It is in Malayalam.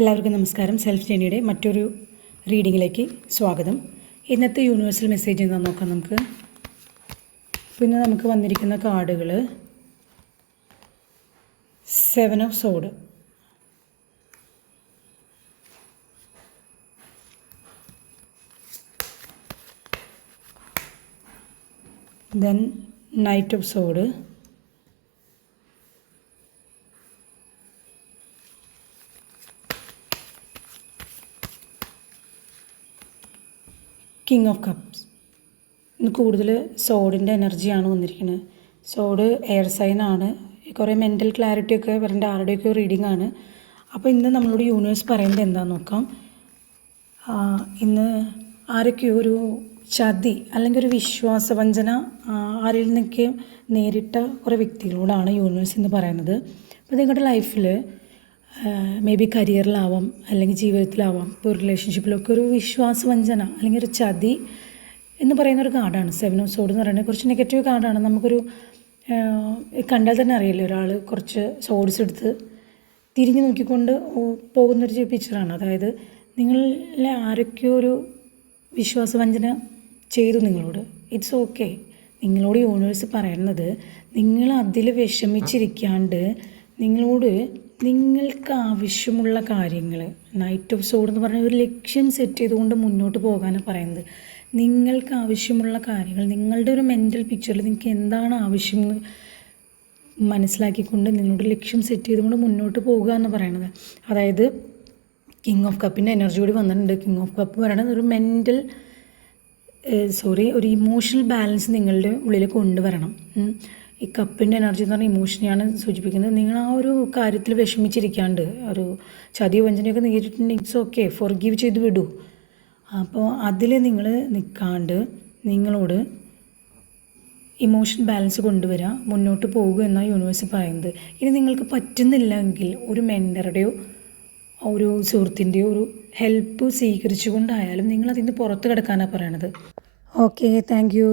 എല്ലാവർക്കും നമസ്കാരം. സെൽഫ് ജേണിയുടെ മറ്റൊരു റീഡിങ്ങിലേക്ക് സ്വാഗതം. ഇന്നത്തെ യൂണിവേഴ്സൽ മെസ്സേജ് എന്താണെന്ന് നോക്കാം നമുക്ക്. പിന്നെ നമുക്ക് വന്നിരിക്കുന്ന കാർഡുകൾ 7 of sword, then knight of sword, king of cups. ഇന്ന് കൂടുതൽ സോഡിൻ്റെ എനർജിയാണ് വന്നിരിക്കുന്നത്. സോഡ് എയർ സൈനാണ്. കുറേ മെൻ്റൽ ക്ലാരിറ്റി ഒക്കെ വരേണ്ട ആരുടെയൊക്കെ റീഡിംഗ് ആണ്. അപ്പോൾ ഇന്ന് നമ്മളോട് യൂണിവേഴ്സ് പറയുന്നത് എന്താണെന്ന് നോക്കാം. ഇന്ന് ആരൊക്കെയോ ഒരു ചതി അല്ലെങ്കിൽ ഒരു വിശ്വാസവഞ്ചന ആരിൽ നിന്നൊക്കെ നേരിട്ട കുറേ വ്യക്തികളോടാണ് യൂണിവേഴ്സ് എന്ന് പറയുന്നത്. അപ്പോൾ നിങ്ങളുടെ ലൈഫിൽ മേ ബി കരിയറിലാവാം, അല്ലെങ്കിൽ ജീവിതത്തിലാവാം, ഇപ്പോൾ റിലേഷൻഷിപ്പിലൊക്കെ ഒരു വിശ്വാസവഞ്ചന അല്ലെങ്കിൽ ഒരു ചതി എന്ന് പറയുന്നൊരു കാർഡാണ് 7 ഓഫ് സോഡ് എന്ന് പറയുന്നത്. കുറച്ച് നെഗറ്റീവ് കാർഡാണ്. നമുക്കൊരു കണ്ടാൽ തന്നെ അറിയില്ല, ഒരാൾ കുറച്ച് സോഡ്സ് എടുത്ത് തിരിഞ്ഞു നോക്കിക്കൊണ്ട് പോകുന്നൊരു പിക്ചറാണ്. അതായത് നിങ്ങളെ ആരൊക്കെയോ ഒരു വിശ്വാസവഞ്ചന ചെയ്തു നിങ്ങളോട്. It's okay. നിങ്ങളോട് യൂണിവേഴ്സ് പറയുന്നത് നിങ്ങൾ അതിൽ വിഷമിച്ചിരിക്കാണ്ട് നിങ്ങളോട് നിങ്ങൾക്ക് ആവശ്യമുള്ള കാര്യങ്ങൾ, നൈറ്റ് ഓഫ് സോഡ് എന്ന് പറഞ്ഞ ഒരു ലക്ഷ്യം സെറ്റ് ചെയ്തുകൊണ്ട് മുന്നോട്ട് പോകാനാണ് പറയുന്നത്. നിങ്ങൾക്ക് ആവശ്യമുള്ള കാര്യങ്ങൾ, നിങ്ങളുടെ ഒരു മെൻ്റൽ പിക്ചറിൽ നിങ്ങൾക്ക് എന്താണ് ആവശ്യം എന്ന് മനസ്സിലാക്കിക്കൊണ്ട് നിങ്ങളുടെ ലക്ഷ്യം സെറ്റ് ചെയ്തുകൊണ്ട് മുന്നോട്ട് പോകുക എന്ന് പറയുന്നത്. അതായത് കിങ് ഓഫ് കപ്പിൻ്റെ എനർജി കൂടി വന്നിട്ടുണ്ട്. കിങ് ഓഫ് കപ്പ് പറയുന്നത് ഒരു മെൻ്റൽ ഒരു ഇമോഷണൽ ബാലൻസ് നിങ്ങളുടെ ഉള്ളിൽ കൊണ്ടുവരണം. ഈ കപ്പിൻ്റെ എനർജി എന്ന് പറഞ്ഞാൽ ഇമോഷനെയാണ് സൂചിപ്പിക്കുന്നത്. നിങ്ങൾ ആ ഒരു കാര്യത്തിൽ വിഷമിച്ചിരിക്കാണ്ട് ഒരു ചതിയോ വഞ്ചനയൊക്കെ നേരിട്ടുണ്ടെങ്കിൽ ഇറ്റ്സ് ഓക്കെ, ഫോർഗീവ് ചെയ്ത് വിടൂ. അപ്പോൾ അതിൽ നിങ്ങൾ നിൽക്കാണ്ട് നിങ്ങളോട് ഇമോഷൻ ബാലൻസ് കൊണ്ടുവരിക, മുന്നോട്ട് പോകുക എന്നാണ് യൂണിവേഴ്സ് പറയുന്നത്. ഇനി നിങ്ങൾക്ക് പറ്റുന്നില്ലെങ്കിൽ ഒരു മെൻറ്ററുടെയോ ഒരു സുഹൃത്തിൻ്റെയോ ഒരു ഹെൽപ്പ് സ്വീകരിച്ചുകൊണ്ടായാലും നിങ്ങൾ അതിൽ നിന്ന് പുറത്ത് കിടക്കാനാണ് പറയണത്. Okay, thank you.